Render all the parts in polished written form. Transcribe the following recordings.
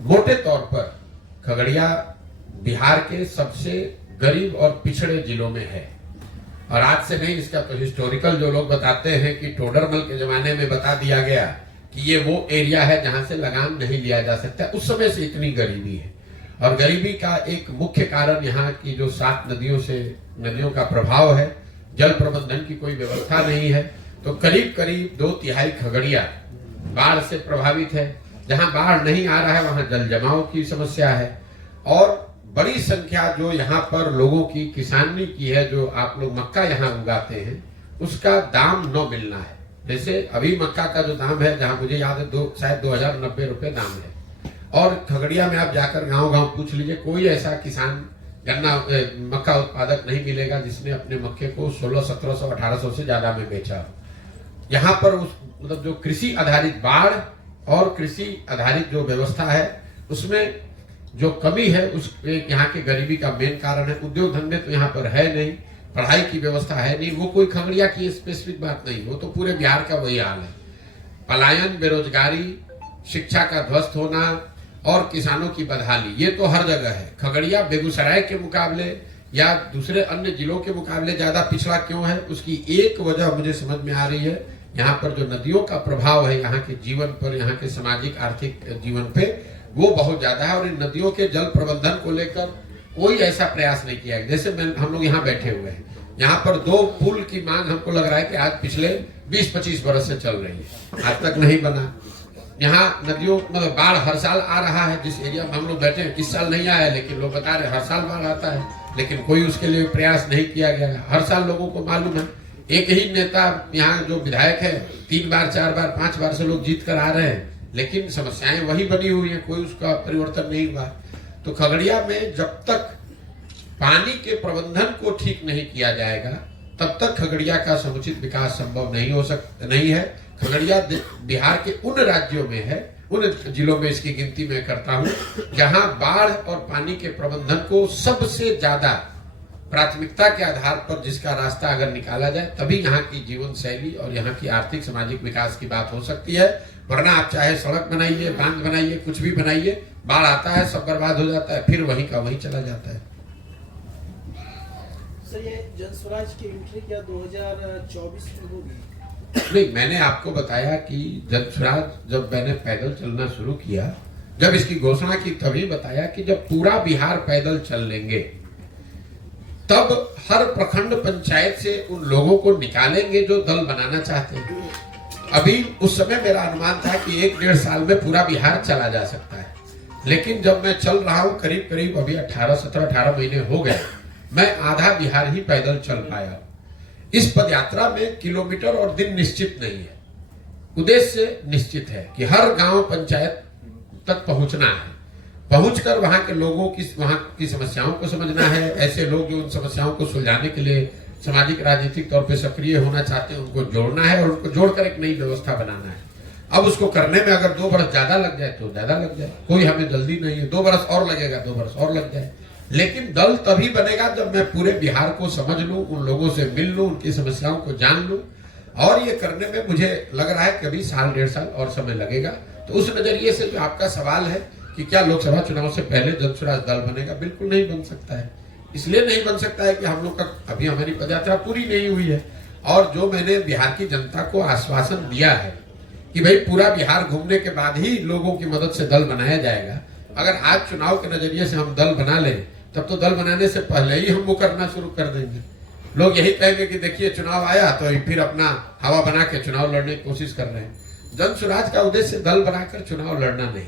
मोटे तौर पर खगड़िया बिहार के सबसे गरीब और पिछड़े जिलों में है। और आज से नहीं, इसका तो हिस्टोरिकल जो लोग बताते हैं कि टोडरमल के जमाने में बता दिया गया कि ये वो एरिया है जहां से लगान नहीं लिया जा सकता। उस समय से इतनी गरीबी है। और गरीबी का एक मुख्य कारण यहाँ की जो 7 नदियों का प्रभाव है, जल प्रबंधन की कोई व्यवस्था नहीं है। तो करीब करीब 2/3 खगड़िया बाढ़ से प्रभावित है। जहां बाढ़ नहीं आ रहा है वहां जल जमाव की समस्या है। और बड़ी संख्या जो यहाँ पर लोगों की किसानी की है, जो आप लोग मक्का यहाँ उगाते हैं, उसका दाम न मिलना है। जैसे अभी मक्का का जो दाम है, जहां मुझे याद है शायद 2090 रुपए दाम है। और खगड़िया में आप जाकर गांव-गांव पूछ लीजिए, कोई ऐसा किसान गन्ना मक्का उत्पादक नहीं मिलेगा जिसने अपने मक्के को 1600, 1700, 1800 से ज्यादा में बेचा। यहाँ पर मतलब जो कृषि आधारित बाढ़ और कृषि आधारित जो व्यवस्था है, उसमें जो कमी है, उस यहाँ की गरीबी का मेन कारण है। उद्योग धंधे तो यहाँ पर है नहीं, पढ़ाई की व्यवस्था है नहीं। वो कोई खगड़िया की स्पेसिफिक बात नहीं, वो तो पूरे बिहार का वही हाल है। पलायन, बेरोजगारी, शिक्षा का ध्वस्त होना और किसानों की बदहाली, ये तो हर जगह है। खगड़िया बेगूसराय के मुकाबले या दूसरे अन्य जिलों के मुकाबले ज्यादा पिछड़ा क्यों है, उसकी एक वजह मुझे समझ में आ रही है। यहाँ पर जो नदियों का प्रभाव है यहाँ के जीवन पर, यहाँ के सामाजिक आर्थिक जीवन पे, वो बहुत ज्यादा है। और इन नदियों के जल प्रबंधन को लेकर कोई ऐसा प्रयास नहीं किया गया। जैसे हम लोग यहाँ बैठे हुए हैं, यहाँ पर 2 पुल की मांग हमको लग रहा है कि आज पिछले 20-25 बरस से चल रही है, आज तक नहीं बना। यहाँ नदियों मतलब बाढ़ हर साल आ रहा है। जिस एरिया में हम लोग बैठे हैं, इस साल नहीं आया है, लेकिन लोग बता रहे हर साल बाढ़ आता है, लेकिन कोई उसके लिए प्रयास नहीं किया गया है। हर साल लोगों को मालूम है, एक ही नेता यहाँ जो विधायक है 3 बार 4 बार 5 बार से लोग जीत कर आ रहे हैं, लेकिन समस्याएं वही बनी हुई है, कोई उसका परिवर्तन नहीं हुआ। तो खगड़िया में जब तक पानी के प्रबंधन को ठीक नहीं किया जाएगा, तब तक खगड़िया का समुचित विकास संभव नहीं है। खगड़िया बिहार के उन राज्यों में है, उन जिलों में इसकी गिनती मैं करता हूं जहां बाढ़ और पानी के प्रबंधन को सबसे ज्यादा प्राथमिकता के आधार पर जिसका रास्ता अगर निकाला जाए, तभी यहाँ की जीवन शैली और यहाँ की आर्थिक सामाजिक विकास की बात हो सकती है। वरना आप चाहे सड़क बनाइए, बांध बनाइए, कुछ भी बनाइए, बाढ़ आता है, सब बर्बाद हो जाता है, फिर वहीं का वहीं चला जाता है। सर, ये जनस्वराज की एंट्री क्या 2024 में होगी? नहीं, मैंने आपको बताया कि जनस्वराज जब मैंने पैदल चलना शुरू किया, जब इसकी घोषणा की, तभी बताया कि जब पूरा बिहार पैदल चल लेंगे, तब हर प्रखंड पंचायत से उन लोगों को निकालेंगे जो दल बनाना चाहते हैं। अभी उस समय मेरा अनुमान था कि 1-1.5 साल में पूरा बिहार चला जा सकता है, लेकिन जब मैं चल रहा हूं करीब करीब अभी 18 महीने हो गए, मैं आधा बिहार ही पैदल चल पाया। इस पदयात्रा में किलोमीटर और दिन निश्चित नहीं है, उद्देश्य निश्चित है कि हर गांव पंचायत तक पहुंचना है, पहुंचकर वहां के लोगों की, वहां की समस्याओं को समझना है। ऐसे लोग जो उन समस्याओं को सुलझाने के लिए सामाजिक राजनीतिक तौर पे सक्रिय होना चाहते हैं, उनको जोड़ना है और उनको जोड़कर एक नई व्यवस्था बनाना है। अब उसको करने में अगर 2 बरस ज्यादा लग जाए तो ज्यादा लग जाए, कोई हमें जल्दी नहीं है। 2 बरस और लगेगा, 2 बरस और लग जाए, लेकिन दल तभी बनेगा जब मैं पूरे बिहार को समझ लूं, उन लोगों से मिल लूं, उनकी समस्याओं को जान लूं। और ये करने में मुझे लग रहा है कभी 1-1.5 साल और समय लगेगा। तो उस नजरिए से जो आपका सवाल है कि क्या लोकसभा चुनाव से पहले जनस्वराज दल बनेगा, बिल्कुल नहीं बन सकता है। इसलिए नहीं बन सकता है कि हम लोग का अभी हमारी पदयात्रा पूरी नहीं हुई है। और जो मैंने बिहार की जनता को आश्वासन दिया है कि भाई पूरा बिहार घूमने के बाद ही लोगों की मदद से दल बनाया जाएगा। अगर आज चुनाव के नजरिए से हम दल बना लें, तब तो दल बनाने से पहले ही हम वो करना शुरू कर देंगे। लोग यही कहेंगे कि देखिए चुनाव आया तो फिर अपना हवा बना के चुनाव लड़ने की कोशिश कर रहे हैं। जनस्वराज का उद्देश्य दल बनाकर चुनाव लड़ना नहीं,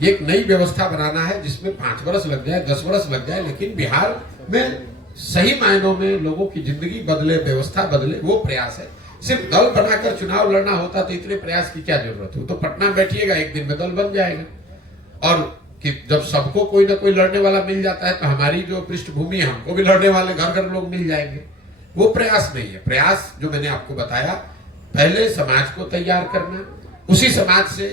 ये एक नई व्यवस्था बनाना है जिसमें 5 बरस लग जाए, 10 बरस लग जाए, लेकिन बिहार में सही मायनों में लोगों की जिंदगी बदले, व्यवस्था बदले, वो प्रयास है। सिर्फ दल बनाकर चुनाव लड़ना होता तो इतने प्रयास की क्या जरूरत है? तो पटना बैठिएगा, एक दिन में दल बन जाएगा। और कि जब सबको कोई ना कोई लड़ने वाला मिल जाता है, तो हमारी जो पृष्ठभूमि है, हमको भी लड़ने वाले घर घर लोग मिल जाएंगे। वो प्रयास नहीं है। प्रयास जो मैंने आपको बताया, पहले समाज को तैयार करना, उसी समाज से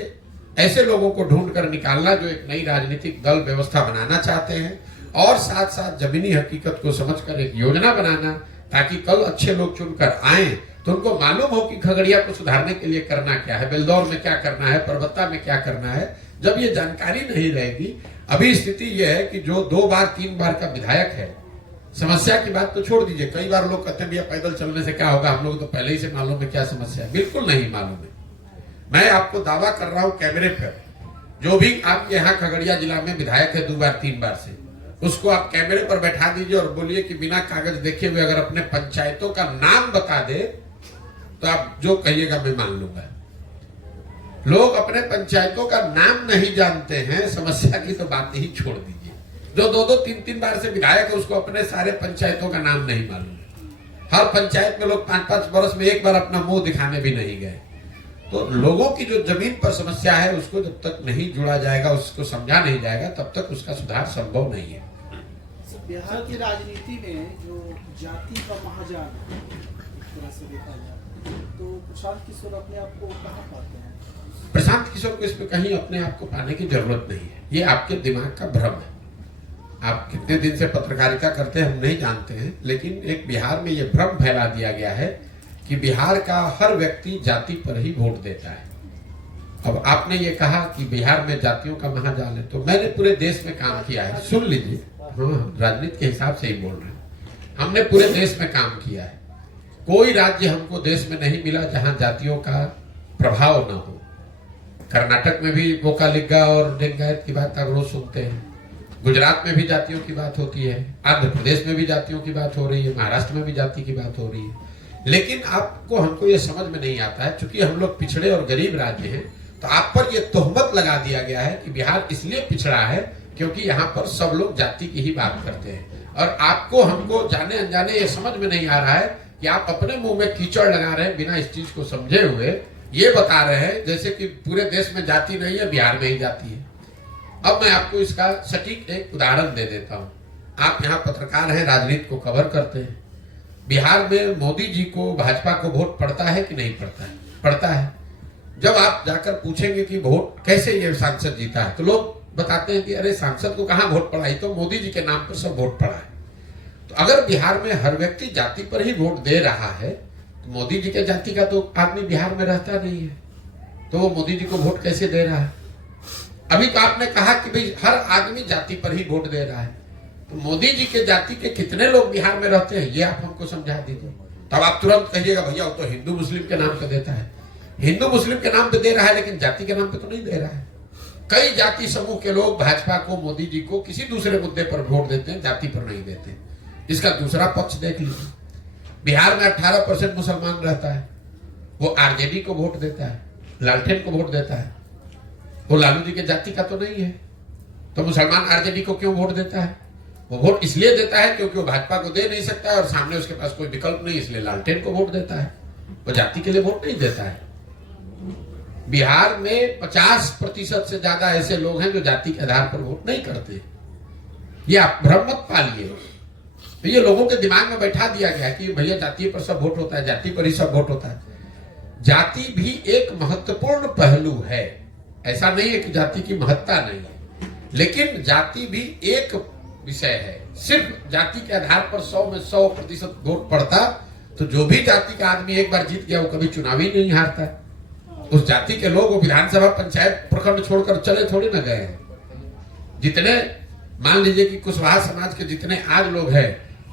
ऐसे लोगों को ढूंढ कर निकालना जो एक नई राजनीतिक दल व्यवस्था बनाना चाहते हैं, और साथ साथ जमीनी हकीकत को समझकर एक योजना बनाना, ताकि कल अच्छे लोग चुनकर आए तो उनको मालूम हो कि खगड़िया को सुधारने के लिए करना क्या है, बेलदौर में क्या करना है, परबत्ता में क्या करना है, जब ये जानकारी नहीं रहेगी, अभी स्थिति यह है कि जो 2 बार 3 बार का विधायक है, समस्या की बात तो छोड़ दीजिए। कई बार लोग कहते हैं भैया पैदल चलने से क्या होगा, हम लोग तो पहले ही से मालूम है क्या समस्या है। बिल्कुल नहीं मालूम है। मैं आपको दावा कर रहा हूं कैमरे पर, जो भी आपके यहाँ खगड़िया जिला में विधायक है 2 बार 3 बार से, उसको आप कैमरे पर बैठा दीजिए और बोलिए कि बिना कागज देखे हुए अगर अपने पंचायतों का नाम बता दे तो आप जो कहिएगा मैं मान लूंगा। लोग अपने पंचायतों का नाम नहीं जानते हैं, समस्या की तो बात ही छोड़ दीजिए। जो 2-2 3-3 बार से विधायक है उसको अपने सारे पंचायतों का नाम नहीं मालूम। हर पंचायत में लोग 5-5 वर्ष में एक बार अपना मुंह दिखाने भी नहीं गए। तो लोगों की जो जमीन पर समस्या है उसको जब तक नहीं जुड़ा जाएगा, उसको समझा नहीं जाएगा, तब तक उसका सुधार संभव नहीं है। बिहार की राजनीति में जो जाति का महाजाल है, एक तरह से देखा जाए तो प्रशांत किशोर अपने आप को कहाँ पाते हैं? प्रशांत किशोर को इसमें कहीं अपने आप को पाने की जरूरत नहीं है। ये आपके दिमाग का भ्रम है। आप कितने दिन से पत्रकारिता करते हैं हम नहीं जानते हैं, लेकिन एक बिहार में ये भ्रम फैला दिया गया है कि बिहार का हर व्यक्ति जाति पर ही वोट देता है। अब आपने ये कहा कि बिहार में जातियों का महाजाल है, तो मैंने पूरे देश में काम किया है। सुन लीजिए, हाँ, राजनीति के हिसाब से ही बोल रहे हैं। हमने पूरे देश में काम किया है। कोई राज्य हमको देश में नहीं मिला जहां जातियों का प्रभाव न हो। कर्नाटक में भी वोकालिगा और लिंगायत की बात आप रोज सुनते हैं। गुजरात में भी जातियों की बात होती है, आंध्र प्रदेश में भी जातियों की बात हो रही है, महाराष्ट्र में भी जाति की बात हो रही है। लेकिन आपको हमको ये समझ में नहीं आता है, क्योंकि हम लोग पिछड़े और गरीब राज्य हैं, तो आप पर यह तोहमत लगा दिया गया है कि बिहार इसलिए पिछड़ा है क्योंकि यहाँ पर सब लोग जाति की ही बात करते हैं। और आपको हमको जाने अनजाने ये समझ में नहीं आ रहा है कि आप अपने मुंह में कीचड़ लगा रहे हैं बिना इस चीज को समझे हुए। ये बता रहे हैं जैसे कि पूरे देश में जाति नहीं है, बिहार में ही जाति है। अब मैं आपको इसका सटीक एक उदाहरण दे देता हूँ। आप यहाँ पत्रकार हैं, राजनीति को कवर करते हैं। बिहार में मोदी जी को, भाजपा को वोट पड़ता है कि नहीं पड़ता है? पड़ता है। जब आप जाकर पूछेंगे कि वोट कैसे ये सांसद जीता है, तो लोग बताते हैं कि अरे सांसद को कहाँ वोट पड़ा, तो मोदी जी के नाम पर सब वोट पड़ा है। तो अगर बिहार में हर व्यक्ति जाति पर ही वोट दे रहा है, तो मोदी जी के जाति का तो आदमी बिहार में रहता नहीं है, तो वो मोदी जी को वोट कैसे दे रहा है? अभी तो आपने कहा कि भाई हर आदमी जाति पर ही वोट दे रहा है, तो मोदी जी के जाति के कितने लोग बिहार में रहते हैं ये आप हमको समझा दीजिए। तब आप तुरंत कहिएगा भैया वो तो हिंदू मुस्लिम के नाम पे देता है। हिंदू मुस्लिम के नाम पे दे रहा है, लेकिन जाति के नाम पे तो नहीं दे रहा है। कई जाति समूह के लोग भाजपा को, मोदी जी को किसी दूसरे मुद्दे पर वोट देते हैं, जाति पर नहीं देते। इसका दूसरा पक्ष देख लीजिए। बिहार में 18% मुसलमान रहता है, वो आरजेडी को वोट देता है, लालटेन को वोट देता है। वो लालू जी के जाति का तो नहीं है, तो मुसलमान आरजेडी को क्यों वोट देता है? वो वोट इसलिए देता है क्योंकि वो भाजपा को दे नहीं सकता है और सामने उसके पास कोई विकल्प नहीं, इसलिए लालटेन को वोट देता है। वो जाति के लिए वोट नहीं देता है। बिहार में 50% से ज्यादा ऐसे लोग हैं जो जाति के आधार पर वोट नहीं करते। ये आप भ्रम मत पालिए। तो ये लोगों के दिमाग में बैठा दिया गया कि भैया जाति पर सब वोट होता है, जाति पर ही सब वोट होता है। जाति भी एक महत्वपूर्ण पहलू है, ऐसा नहीं है कि जाति की महत्ता नहीं है, लेकिन जाति भी एक विषय है। सिर्फ जाति के आधार पर 100 में 100% वोट पड़ता तो जो भी जाति का आदमी एक बार जीत गया वो कभी चुनाव ही नहीं हारता। उस जाति के लोग वो विधानसभा, पंचायत, प्रखंड छोड़कर चले थोड़ी ना गए। जितने मान लीजिए कि कुशवाहा समाज के जितने आज लोग हैं,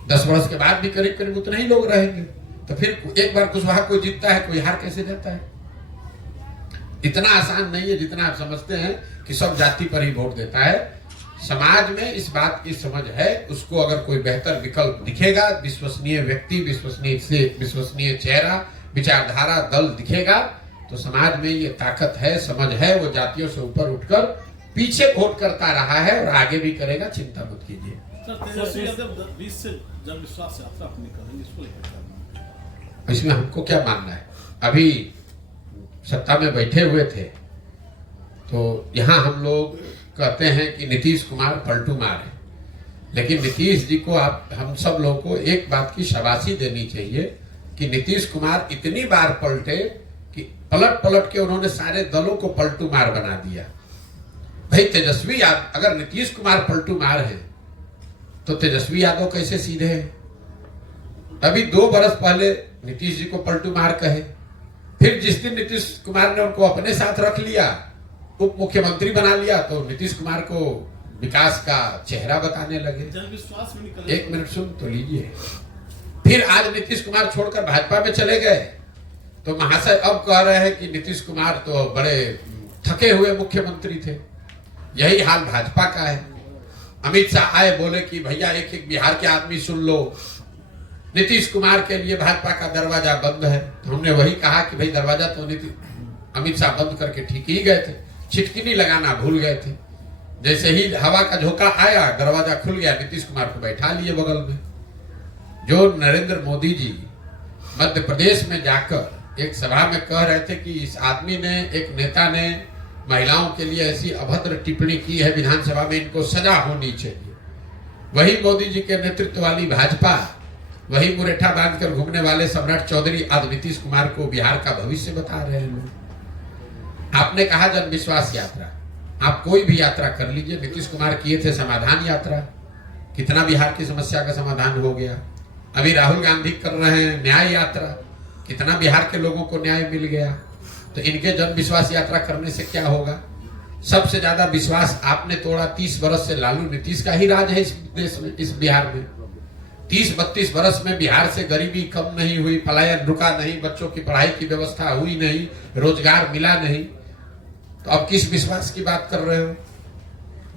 10 वर्ष के बाद भी करीब करीब उतने ही लोग रहेंगे। तो फिर एक बार कुशवाहा कोई जीतता है, कोई हार कैसे जाता है? इतना आसान नहीं है जितना आप समझते हैं कि सब जाति पर ही वोट देता है। समाज में इस बात की समझ है, उसको अगर कोई बेहतर विकल्प दिखेगा, विश्वसनीय व्यक्ति, विश्वसनीय चेहरा, विचारधारा, दल दिखेगा, तो समाज में ये ताकत है, समझ है, वो जातियों से ऊपर उठकर पीछे वोट करता रहा है और आगे भी करेगा। चिंता मत कीजिए। इसमें हमको क्या मानना है? अभी सत्ता में बैठे हुए थे तो यहाँ हम लोग कहते हैं कि नीतीश कुमार पलटू मार है, लेकिन नीतीश जी को हम सब लोगों को एक बात की शाबाशी देनी चाहिए कि नीतीश कुमार इतनी बार पलटे कि पलट पलट के उन्होंने सारे दलों को पलटू मार बना दिया। भाई तेजस्वी यादव, अगर नीतीश कुमार पलटू मार है तो तेजस्वी यादव कैसे सीधे हैं? अभी 2 बरस पहले नीतीश जी को पलटू मार कहे, फिर जिस दिन नीतीश कुमार ने उनको अपने साथ रख लिया उप मुख्यमंत्री बना लिया तो नीतीश कुमार को विकास का चेहरा बताने लगे। जन विश्वास में निकल 1 मिनट सुन तो लीजिए। फिर आज नीतीश कुमार छोड़कर भाजपा में चले गए तो महाशय अब कह रहे हैं कि नीतीश कुमार तो बड़े थके हुए मुख्यमंत्री थे। यही हाल भाजपा का है। अमित शाह आए, बोले कि भैया एक एक बिहार के आदमी सुन लो, नीतीश कुमार के लिए भाजपा का दरवाजा बंद है। तो हमने वही कहा कि भाई दरवाजा तो अमित शाह बंद करके ठीक ही गए थे, छिटकिनी लगाना भूल गए थे। जैसे ही हवा का झोंका आया दरवाजा खुल गया, नीतीश कुमार को बैठा लिए बगल में। जो नरेंद्र मोदी जी मध्य प्रदेश में जाकर एक सभा में कह रहे थे कि इस आदमी ने, एक नेता ने महिलाओं के लिए ऐसी अभद्र टिप्पणी की है विधानसभा में, इनको सजा होनी चाहिए। वही मोदी जी के नेतृत्व वाली भाजपा, वही मुरेठा बांधकर घूमने वाले सम्राट चौधरी आज नीतीश कुमार को बिहार का भविष्य बता रहे हैं लोग। आपने कहा जन विश्वास यात्रा, आप कोई भी यात्रा कर लीजिए। नीतीश कुमार किए थे समाधान यात्रा, कितना बिहार की समस्या का समाधान हो गया। अभी राहुल गांधी कर रहे हैं न्याय यात्रा, कितना बिहार के लोगों को न्याय मिल गया। तो इनके जन विश्वास यात्रा करने से क्या होगा? सबसे ज्यादा विश्वास आपने तोड़ा। 30 बरस से लालू नीतीश का ही राज है इस देश में, इस बिहार में। 30-32 बरस में बिहार से गरीबी कम नहीं हुई, पलायन रुका नहीं, बच्चों की पढ़ाई की व्यवस्था हुई नहीं, रोजगार मिला नहीं। तो अब किस विश्वास की बात कर रहे हो?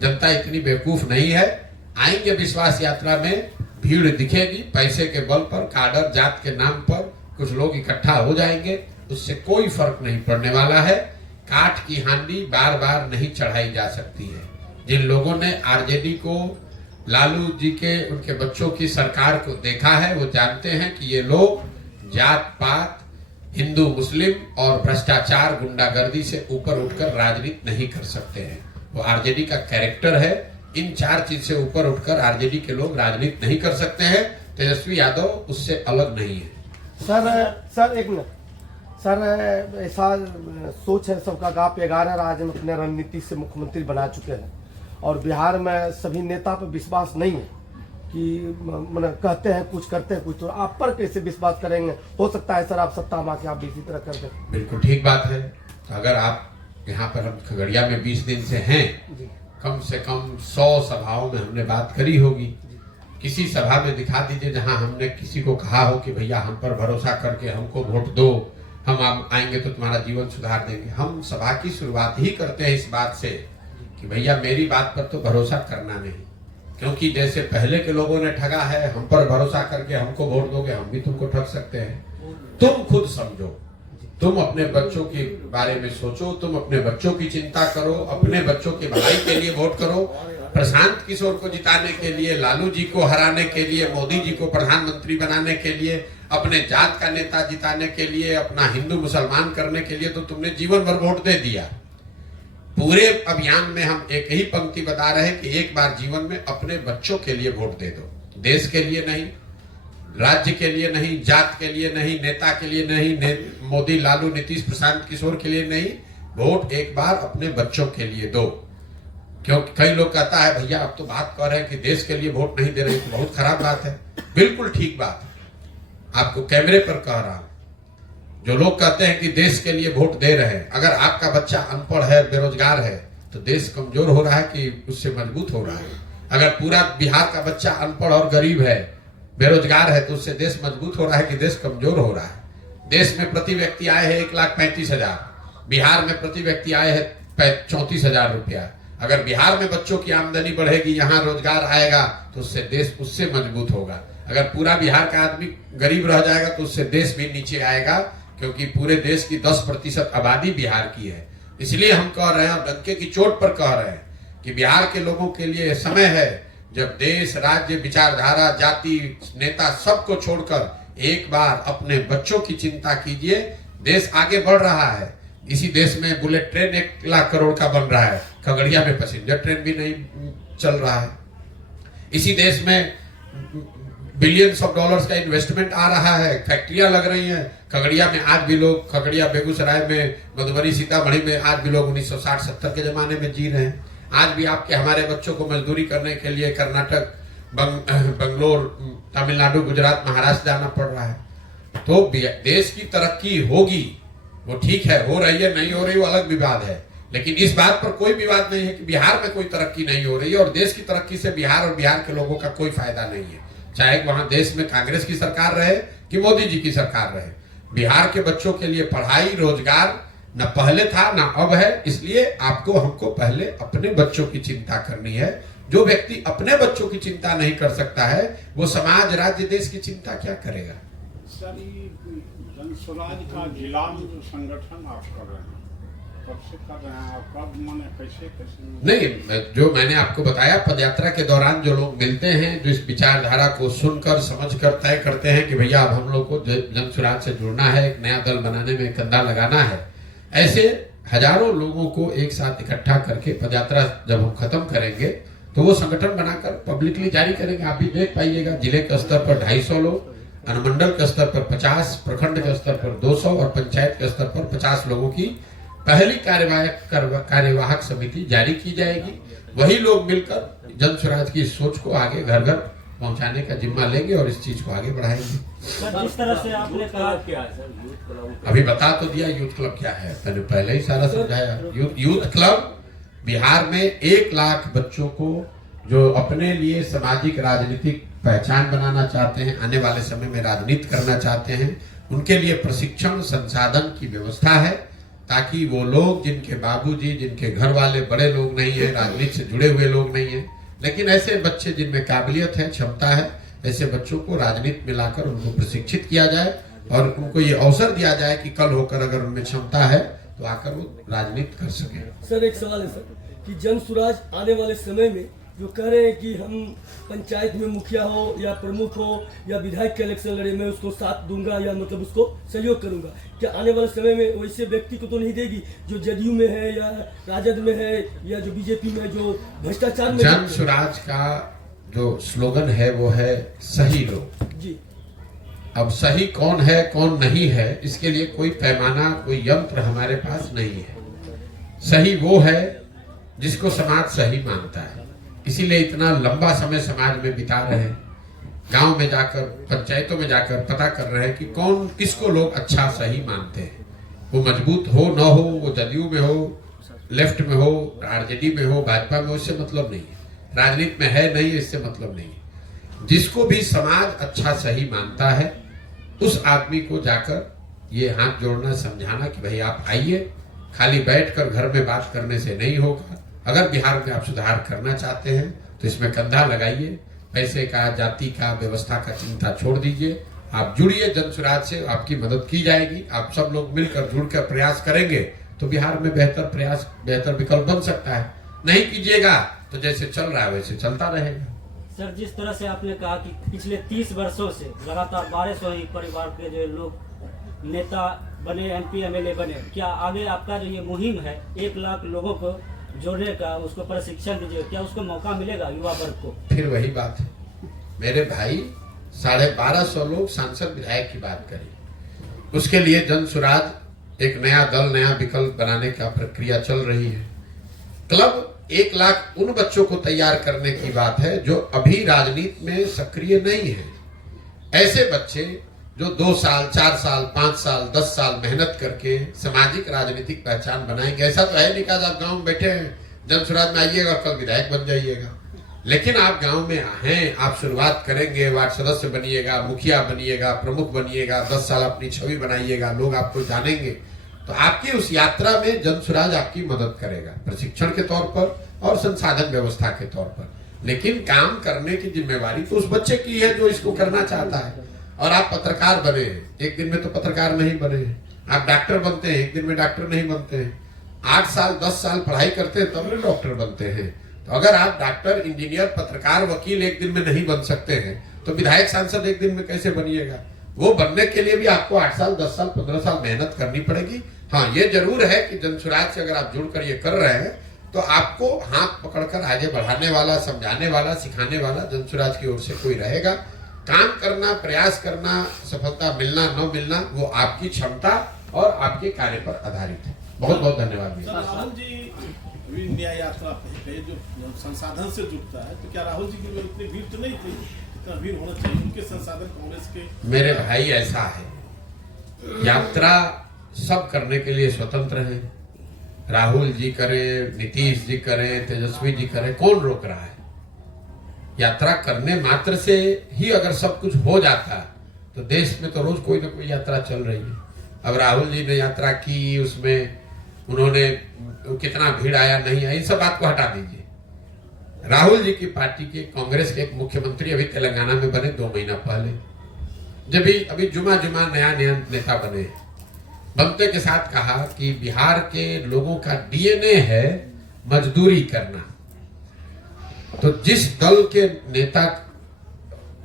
जनता इतनी बेवकूफ नहीं है। आएंगे विश्वास यात्रा में, भीड़ दिखेगी, पैसे के बल पर, काडर जात के नाम पर कुछ लोग इकट्ठा हो जाएंगे, उससे कोई फर्क नहीं पड़ने वाला है। काठ की हांडी बार बार नहीं चढ़ाई जा सकती है। जिन लोगों ने आरजेडी को, लालू जी के, उनके बच्चों की सरकार को देखा है, वो जानते हैं कि ये लोग जात पात, हिंदू मुस्लिम और भ्रष्टाचार गुंडागर्दी से ऊपर उठकर राजनीति नहीं कर सकते हैं। वो आरजेडी का कैरेक्टर है। इन 4 चीज से ऊपर उठकर आरजेडी के लोग राजनीति नहीं कर सकते हैं। तेजस्वी यादव उससे अलग नहीं है। सर एक मिनट सर, ऐसा सोच है सबका कि आप 11 राज्य में अपने रणनीति से मुख्यमंत्री बना चुके हैं और बिहार में सभी नेता पर विश्वास नहीं है कि मतलब कहते हैं कुछ, करते हैं कुछ, तो आप पर कैसे विश्वास करेंगे? हो सकता है सर आप सत्ता में आके आप भी इसी तरह कर दें। बिल्कुल ठीक बात है। तो अगर आप यहाँ पर, हम खगड़िया में 20 दिन से हैं, कम से कम 100 सभाओं में हमने बात करी होगी। किसी सभा में दिखा दीजिए जहां हमने किसी को कहा हो कि भैया हम पर भरोसा करके हमको वोट दो, हम आएंगे तो तुम्हारा जीवन सुधार देंगे। हम सभा की शुरुआत ही करते हैं इस बात से कि भैया मेरी बात पर तो भरोसा करना नहीं, क्योंकि जैसे पहले के लोगों ने ठगा है, हम पर भरोसा करके हमको वोट दोगे, हम भी तुमको ठग सकते हैं। तुम खुद समझो, तुम अपने बच्चों के बारे में सोचो, तुम अपने बच्चों की चिंता करो, अपने बच्चों की भलाई के लिए वोट करो। प्रशांत किशोर को जिताने के लिए, लालू जी को हराने के लिए, मोदी जी को प्रधानमंत्री बनाने के लिए, अपने जात का नेता जिताने के लिए, अपना हिंदू मुसलमान करने के लिए तो तुमने जीवन भर वोट दे दिया। पूरे अभियान में हम एक ही पंक्ति बता रहे हैं कि एक बार जीवन में अपने बच्चों के लिए वोट दे दो। देश के लिए नहीं, राज्य के लिए नहीं, जात के लिए नहीं, नेता के लिए नहीं, मोदी, लालू, नीतीश, प्रशांत किशोर के लिए नहीं, वोट एक बार अपने बच्चों के लिए दो। क्योंकि कई लोग कहता है भैया अब तो बात कर रहे हैं कि देश के लिए वोट नहीं दे रहे, तो बहुत खराब बात है। बिल्कुल ठीक बात है, आपको कैमरे पर कह रहा हूं। जो लोग कहते हैं कि देश के लिए वोट दे रहे हैं, अगर आपका बच्चा अनपढ़ है, बेरोजगार है, तो देश कमजोर हो रहा है कि उससे मजबूत हो रहा है? अगर पूरा बिहार का बच्चा अनपढ़ और गरीब है, बेरोजगार है, तो उससे देश मजबूत हो रहा है कि देश कमजोर हो रहा है? देश में प्रति व्यक्ति आए हैं 1,35,000, बिहार में प्रति व्यक्ति आए हैं 34,000 रुपया। अगर बिहार में बच्चों की आमदनी बढ़ेगी, यहाँ रोजगार आएगा, तो उससे देश उससे मजबूत होगा। अगर पूरा बिहार का आदमी गरीब रह जाएगा तो उससे देश भी नीचे आएगा, क्योंकि पूरे देश की 10% आबादी बिहार की है। इसलिए हम कह रहे हैं, डंके की चोट पर कह रहे हैं कि बिहार के लोगों के लिए समय है जब देश, राज्य, विचारधारा, जाति, नेता सबको छोड़कर एक बार अपने बच्चों की चिंता कीजिए। देश आगे बढ़ रहा है। इसी देश में बुलेट ट्रेन 1 लाख करोड़ का बन रहा है, खगड़िया में पैसेंजर ट्रेन भी नहीं चल रहा है। इसी देश में बिलियंस ऑफ डॉलर्स का इन्वेस्टमेंट आ रहा है, फैक्ट्रियां लग रही हैं। खगड़िया में आज भी लोग, खगड़िया, बेगूसराय में, मधुबनी, सीतामढ़ी में आज भी लोग 1960-70 के जमाने में जी रहे हैं। आज भी आपके हमारे बच्चों को मजदूरी करने के लिए कर्नाटक, बंगलोर, तमिलनाडु, गुजरात, महाराष्ट्र जाना पड़ रहा है। तो देश की तरक्की होगी, वो ठीक है, हो रही है, नहीं हो रही वो अलग विवाद है, लेकिन इस बात पर कोई विवाद नहीं है कि बिहार में कोई तरक्की नहीं हो रही है और देश की तरक्की से बिहार और बिहार के लोगों का कोई फायदा नहीं है। चाहे वहां देश में कांग्रेस की सरकार रहे कि मोदी जी की सरकार रहे, बिहार के बच्चों के लिए पढ़ाई रोजगार न पहले था न अब है। इसलिए आपको हमको पहले अपने बच्चों की चिंता करनी है। जो व्यक्ति अपने बच्चों की चिंता नहीं कर सकता है वो समाज राज्य देश की चिंता क्या करेगा। सर, ये जन स्वराज का जिला में जो संगठन आप कर रहे हैं, कब से कर रहे हैं और कब, माने कैसे नहीं, जो मैंने आपको बताया, पदयात्रा के दौरान जो लोग मिलते हैं, जो इस विचारधारा को सुनकर समझकर तय करते हैं कि भैया अब हम लोग को जन स्वराज से जुड़ना है, एक नया दल बनाने में कंधा लगाना है, ऐसे हजारों लोगों को एक साथ इकट्ठा करके पदयात्रा जब हम खत्म करेंगे तो वो संगठन बनाकर पब्लिकली जारी करेंगे। आप भी देख पाइएगा, जिले के स्तर पर 250 लोग, अनुमंडल के स्तर पर 50, प्रखंड के स्तर पर 200 और पंचायत के स्तर पर 50 लोगों की पहली कार्यवाहक समिति जारी की जाएगी। वही लोग मिलकर जन स्वराज की सोच को आगे घर घर पहुंचाने का जिम्मा लेंगे और इस चीज को आगे बढ़ाएंगे। सर, जिस तरह से आपने कहा क्या है सर, अभी बता तो दिया यूथ क्लब क्या है, मैंने पहले ही सारा समझाया। यूथ क्लब बिहार में 1 लाख बच्चों को जो अपने लिए सामाजिक राजनीतिक पहचान बनाना चाहते हैं, आने वाले समय में राजनीति करना चाहते हैं, उनके लिए प्रशिक्षण संसाधन की व्यवस्था है, ताकि वो लोग जिनके बाबूजी, जिनके घर वाले बड़े लोग नहीं है, राजनीति से जुड़े हुए लोग नहीं है, लेकिन ऐसे बच्चे जिनमें काबिलियत है, क्षमता है, ऐसे बच्चों को राजनीति में लाकर उनको प्रशिक्षित किया जाए और उनको ये अवसर दिया जाए कि कल होकर अगर उनमें क्षमता है तो आकर वो राजनीति कर सके। सर, एक सवाल है सर कि जन स्वराज आने वाले समय में जो कह रहे हैं कि हम पंचायत में मुखिया हो या प्रमुख हो या विधायक के इलेक्शन लड़े, मैं उसको साथ दूंगा या मतलब उसको सहयोग करूंगा, क्या आने वाले समय में वैसे व्यक्ति को तो नहीं देगी जो जदयू में है या राजद में है या जो बीजेपी में जो भ्रष्टाचार में। जन स्वराज का जो स्लोगन है वो है सही लोग जी। अब सही कौन है कौन नहीं है, इसके लिए कोई पैमाना, कोई यंत्र हमारे पास नहीं है। सही वो है जिसको समाज सही मानता है। इसीलिए इतना लंबा समय समाज में बिता रहे हैं, गांव में जाकर, पंचायतों में जाकर पता कर रहे हैं कि कौन किसको लोग अच्छा सही मानते हैं। वो मजबूत हो न हो, वो जदयू में हो, लेफ्ट में हो, आरजेडी में हो, भाजपा में हो, इससे मतलब नहीं है। राजनीति में है नहीं, इससे मतलब नहीं है। जिसको भी समाज अच्छा सही मानता है उस आदमी को जाकर ये हाथ जोड़ना, समझाना कि भाई आप आइए, खाली बैठकर घर में बात करने से नहीं होगा। अगर बिहार में आप सुधार करना चाहते हैं तो इसमें कंधा लगाइए, पैसे का, जाति का, व्यवस्था का चिंता छोड़ दीजिए, आप जुड़िए जन स्वराज से, आपकी मदद की जाएगी। आप सब लोग मिलकर जुड़कर प्रयास करेंगे तो बिहार में बेहतर विकल्प बन सकता है। नहीं कीजिएगा तो जैसे चल रहा है वैसे चलता रहेगा। सर, जिस तरह से आपने कहा कि पिछले 30 वर्षों से लगातार 1200 ही परिवार के जो लोग नेता बने, MP MLA बने, क्या आगे आपका जो ये मुहिम है 1 लाख लोगों को जोड़ने का, उसको प्रशिक्षण दीजिए, क्या उसको मौका मिलेगा युवा वर्ग को? फिर वही बात है मेरे भाई, 1250 लोग सांसद विधायक की बात करें, उसके लिए जन स्वराज एक नया दल, नया विकल्प बनाने का प्रक्रिया चल रही है। क्लब 1 लाख उन बच्चों को तैयार करने की बात है जो अभी राजनीति में सक्रिय नहीं है। ऐसे बच्चे जो 2 साल, 4 साल, 5 साल, 10 साल मेहनत करके सामाजिक राजनीतिक पहचान बनाएंगे। ऐसा तो है नहीं कि आप गांव में बैठे हैं, जन स्वराज में आइएगा कल विधायक बन जाइएगा। लेकिन आप गांव में हैं, आप शुरुआत करेंगे, वार्ड सदस्य बनिएगा, मुखिया बनिएगा, प्रमुख बनिएगा, 10 साल अपनी छवि बनाइएगा, लोग आपको जानेंगे, तो आपकी उस यात्रा में जन स्वराज आपकी मदद करेगा, प्रशिक्षण के तौर पर और संसाधन व्यवस्था के तौर पर। लेकिन काम करने की जिम्मेवारी तो उस बच्चे की है जो इसको करना चाहता है। और आप पत्रकार बने हैं, एक दिन में तो पत्रकार नहीं बने हैं। आप डॉक्टर बनते हैं, एक दिन में डॉक्टर नहीं बनते हैं। 8 साल 10 साल पढ़ाई करते हैं तब डॉक्टर बनते हैं। तो अगर आप डॉक्टर, इंजीनियर, पत्रकार, वकील एक दिन में नहीं बन सकते हैं तो विधायक, सांसद एक दिन में कैसे बनिएगा? वो बनने के लिए भी आपको 8 साल 10 साल 15 साल मेहनत करनी पड़ेगी। हाँ, ये जरूर है कि जन स्वराज से अगर आप जुड़कर ये कर रहे हैं तो आपको हाथ पकड़कर आगे बढ़ाने वाला, समझाने वाला, सिखाने वाला जन स्वराज की ओर से कोई रहेगा। काम करना, प्रयास करना, सफलता मिलना न मिलना वो आपकी क्षमता और आपके कार्य पर आधारित है। बहुत बहुत धन्यवाद। राहुल जी न्याय यात्रा पे जो संसाधन से जुड़ता है, तो क्या राहुल जी की उतनी भीड़ तो नहीं थी जितना भीड़ होना चाहिए? उनके संसाधन कांग्रेस के। मेरे भाई, ऐसा है, यात्रा सब करने के लिए स्वतंत्र है। राहुल जी करे, नीतीश जी करे, तेजस्वी जी करे, कौन रोक रहा है? यात्रा करने मात्र से ही अगर सब कुछ हो जाता तो देश में तो रोज कोई ना कोई यात्रा चल रही है। अब राहुल जी ने यात्रा की, उसमें उन्होंने कितना भीड़ आया नहीं आया, इन सब बात को हटा दीजिए। राहुल जी की पार्टी के कांग्रेस के एक मुख्यमंत्री अभी तेलंगाना में बने 2 महीना पहले, जब भी अभी जुमा नया नेता बने, बनते के साथ कहा कि बिहार के लोगों का डीएनए है मजदूरी करना। तो जिस दल के नेता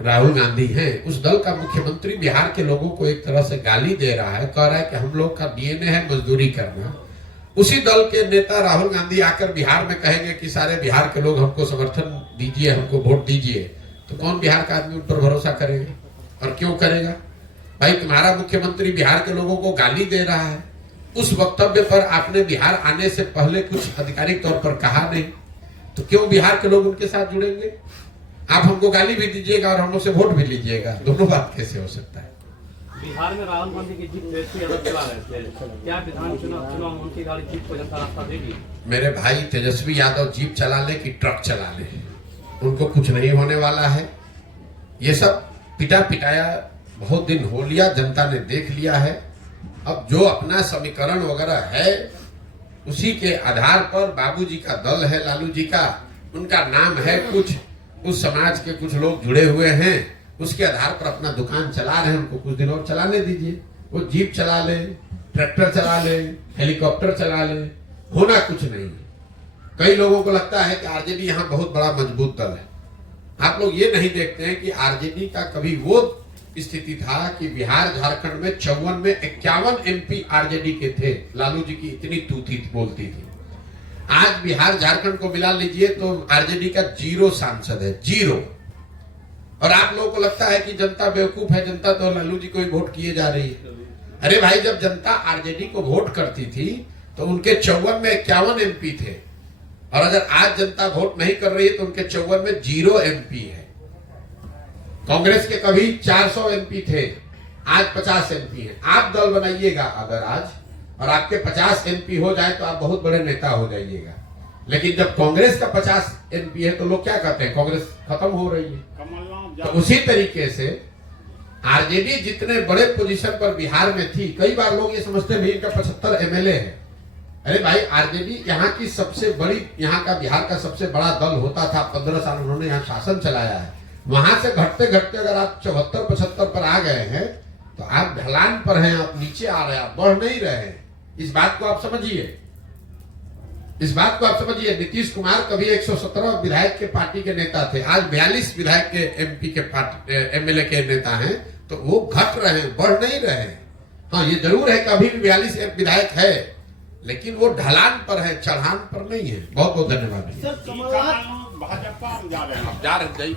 राहुल गांधी हैं, उस दल का मुख्यमंत्री बिहार के लोगों को एक तरह से गाली दे रहा है, कह रहा है कि हम लोग का डीएनए है मजदूरी करना। उसी दल के नेता राहुल गांधी आकर बिहार में कहेंगे कि सारे बिहार के लोग हमको समर्थन दीजिए, हमको वोट दीजिए, तो कौन बिहार का आदमी उन पर भरोसा करेगा? और क्यों करेगा? भाई, तुम्हारा मुख्यमंत्री बिहार के लोगों को गाली दे रहा है, उस वक्तव्य पर आपने बिहार आने से पहले कुछ आधिकारिक तौर पर कहा नहीं, तो क्यों बिहार के लोग उनके साथ जुड़ेंगे? आप हमको गाली भी दीजिएगा और हम लोग से वोट भी लीजिएगा, दोनों बात कैसे हो सकता है? बिहार में राहुल गांधी की जीत तेजस्वी यादव चला रहे थे, क्या विधान चुनाव उनकी गाड़ी जीत को जनता रास्ता देगी? मेरे भाई, तेजस्वी यादव जीप चला ले कि ट्रक चला ले, उनको कुछ नहीं होने वाला है। ये सब पिटा पिटाया बहुत दिन हो लिया, जनता ने देख लिया है। अब जो अपना समीकरण वगैरह है उसी के आधार पर बाबूजी का दल है, लालू जी का, उनका नाम है कुछ, उस समाज के कुछ लोग जुड़े हुए हैं, उसके आधार पर अपना दुकान चला रहे हैं, उनको कुछ दिन और चलाने दीजिए। वो जीप चला ले, ट्रैक्टर चला ले, हेलीकॉप्टर चला ले, होना कुछ नहीं है। कई लोगों को लगता है कि आरजेडी यहाँ बहुत बड़ा मजबूत दल है। आप लोग ये नहीं देखते हैं कि आरजेडी का कभी वो स्थिति था कि बिहार झारखंड में 54 में 51 एमपी आरजेडी के थे, लालू जी की इतनी तूती बोलती थी। आज बिहार झारखंड को मिला लीजिए तो आरजेडी का 0 सांसद है, 0। और आप लोगों को लगता है कि जनता बेवकूफ है, जनता तो लालू जी को ही वोट किए जा रही है। अरे भाई, जब जनता आरजेडी को वोट करती थी तो उनके 54 में 51 एमपी थे, और अगर आज जनता वोट नहीं कर रही है तो उनके 54 में 0 एमपी है। कांग्रेस के कभी 400 एमपी थे, आज 50 एमपी है। आप दल बनाइएगा अगर आज, और आपके 50 एमपी हो जाए तो आप बहुत बड़े नेता हो जाइएगा। लेकिन जब कांग्रेस का 50 एमपी है तो लोग क्या कहते हैं? कांग्रेस खत्म हो रही है। तो उसी तरीके से आरजेडी जितने बड़े पोजीशन पर बिहार में थी, कई बार लोग ये समझते हैं इनका 75 एमएलए है। अरे भाई, आरजेडी यहाँ की सबसे बड़ी, यहाँ का बिहार का सबसे बड़ा दल होता था। 15 साल उन्होंने यहाँ शासन चलाया है। वहां से घटते घटते अगर आप 74-75 पर आ गए हैं तो आप ढलान पर हैं, आप नीचे आ रहे हैं, आप बढ़ नहीं रहे हैं। इस बात को आप समझिए, इस बात को आप समझिए। नीतीश कुमार कभी 117 विधायक के पार्टी के नेता थे, आज 42 विधायक के एमपी के एमएलए के नेता हैं, तो वो घट रहे हैं, बढ़ नहीं रहे हैं। हाँ, ये जरूर है कि अभी भी 42 विधायक है, लेकिन वो ढलान पर है, चढ़ान पर नहीं है। बहुत बहुत धन्यवाद। सर, कमलनाथ भाजपा जा रहे हैं। जा रहे हैं